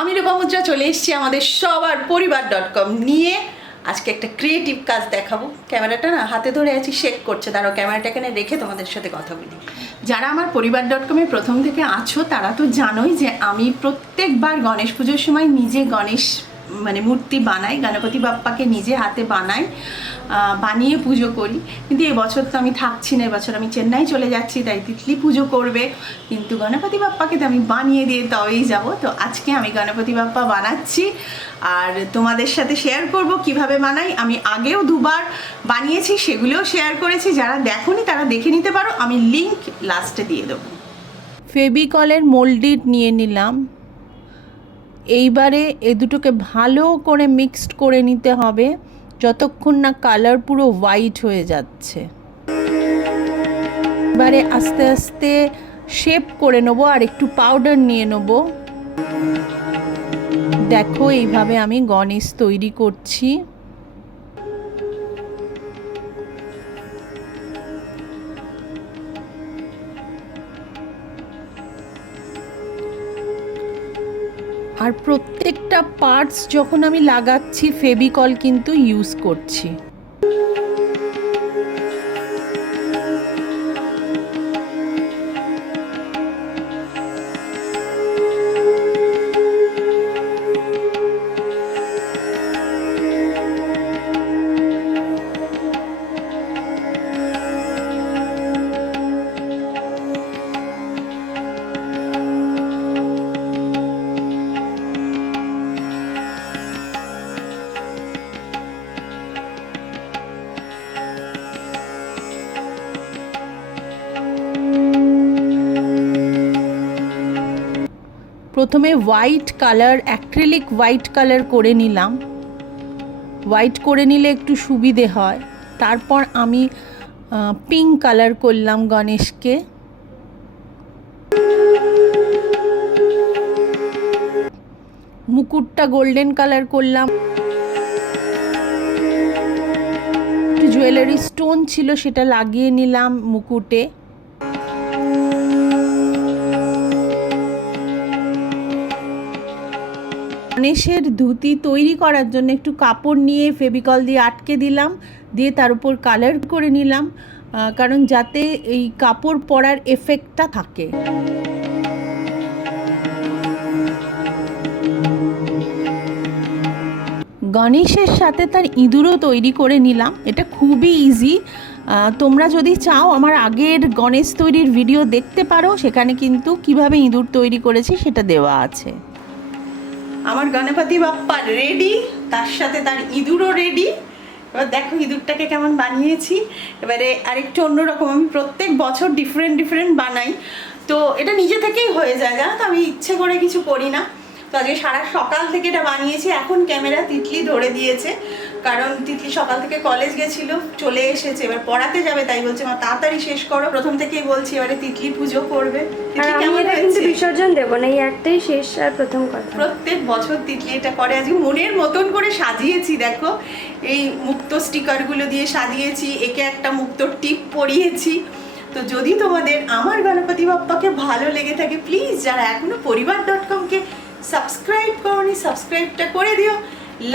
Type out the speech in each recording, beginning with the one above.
আমি লোপামুদ্রা চলে এসেছি আমাদের সবার পরিবার.com নিয়ে। আজকে একটা ক্রিয়েটিভ কাজ দেখাবো। ক্যামেরাটা না হাতে ধরে আছি, শেক করছে, দাঁড়াও ক্যামেরাটা এখানে রেখে তোমাদের সাথে কথা বলি। যারা আমার পরিবার.com-এ প্রথম থেকে আছো তারা তো জানোই যে আমি প্রত্যেকবার গণেশ পুজোর সময় নিজে গণেশ মূর্তি বানাই, গণপতি বাপ্পাকে নিজে হাতে বানাই, বানিয়ে পুজো করি। কিন্তু এবছর তো আমি থাকছি না, এবছর আমি চেন্নাই চলে যাচ্ছি, তাই তিতলি পুজো করবে, কিন্তু গণপতি বাপ্পাকে তো আমি বানিয়ে দিয়ে তবেই যাব। তো আজকে আমি গণপতি বাপ্পা বানাচ্ছি আর তোমাদের সাথে শেয়ার করব কিভাবে বানাই। আমি আগেও দুবার বানিয়েছি, সেগুলোও শেয়ার করেছি, যারা দেখোনি তারা দেখে নিতে পারো, আমি লিংক লাস্টে দিয়ে দেবো। ফেভিকলের মোল্ডিড নিয়ে নিলাম। এইবারে এ দুটোকে ভালো করে মিক্সড করে নিতে হবে যতক্ষণ না কালার পুরো হোয়াইট হয়ে যাচ্ছে। এবারে আস্তে আস্তে শেপ করে নেবো আর একটু পাউডার নিয়ে নেবো। দেখো এইভাবে আমি গণেশ তৈরি করছি। আর প্রত্যেকটা পার্টস যখন আমি লাগাচ্ছি ফেভিকল কিন্তু ইউজ করছি। প্রথমে white colour, acrylic white colour করে নিলাম। হোয়াইট করে নিলে একটু সুবিধে হয়। তারপর আমি পিঙ্ক কালার করলাম গণেশকে। মুকুটটা গোল্ডেন কালার করলাম। জুয়েলারি স্টোন ছিল সেটা লাগিয়ে নিলাম মুকুটে। গণেশের ধুতি তৈরি করার জন্য একটু কাপড় নিয়ে ফেভিকল দিয়ে আটকে দিলাম, দিয়ে তার উপর কালার করে নিলাম, কারণ যাতে এই কাপড় পরার এফেক্টটা থাকে। গণেশের সাথে তার ইঁদুরও তৈরি করে নিলাম। এটা খুবই ইজি। তোমরা যদি চাও আমার আগের গণেশ তৈরির ভিডিও দেখতে পারো, সেখানে কিন্তু কিভাবে ইঁদুর তৈরি করেছি সেটা দেওয়া আছে। আমার গণপতি বাপ্পা রেডি, তার সাথে তার ইঁদুরও রেডি। এবার দেখো ইঁদুরটাকে কেমন বানিয়েছি। এবারে আরেকটু অন্যরকম, আমি প্রত্যেক বছর ডিফারেন্ট বানাই, তো এটা নিজে থেকেই হয়ে যায়, জানো তো, আমি ইচ্ছে করে কিছু করি না। তো আজকে সারা সকাল থেকে এটা বানিয়েছি। এখন ক্যামেরা তিতলি ধরে দিয়েছে, কারণ তিতলি সকাল থেকে কলেজ গেছিলো, চলে এসেছে, এবার পড়াতে যাবে, তাই বলছে মা তাড়াতাড়ি শেষ করো। প্রথম থেকেই বলছি এবারে তিতলি পুজো করবে। বিসর্জন দেবো না, এই একটাই শেষ আর প্রথম কথা। প্রত্যেক বছর তিতলি এটা করে। আজকে মনের মতন করে সাজিয়েছি, দেখো এই মুক্ত স্টিকারগুলো দিয়ে সাজিয়েছি, একে একটা মুক্ত টিপ পরিয়েছি। তো যদি তোমাদের আমার গণপতি বাপ্পাকে ভালো লেগে থাকে, প্লিজ যারা এখনো পরিবার.com-কে সাবস্ক্রাইব করোনি, সাবস্ক্রাইবটা করে দিও,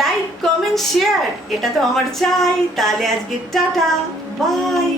লাইক কমেন্ট শেয়ার, এটা তো আমার চাই। তাহলে আজকে টাটা, বাই।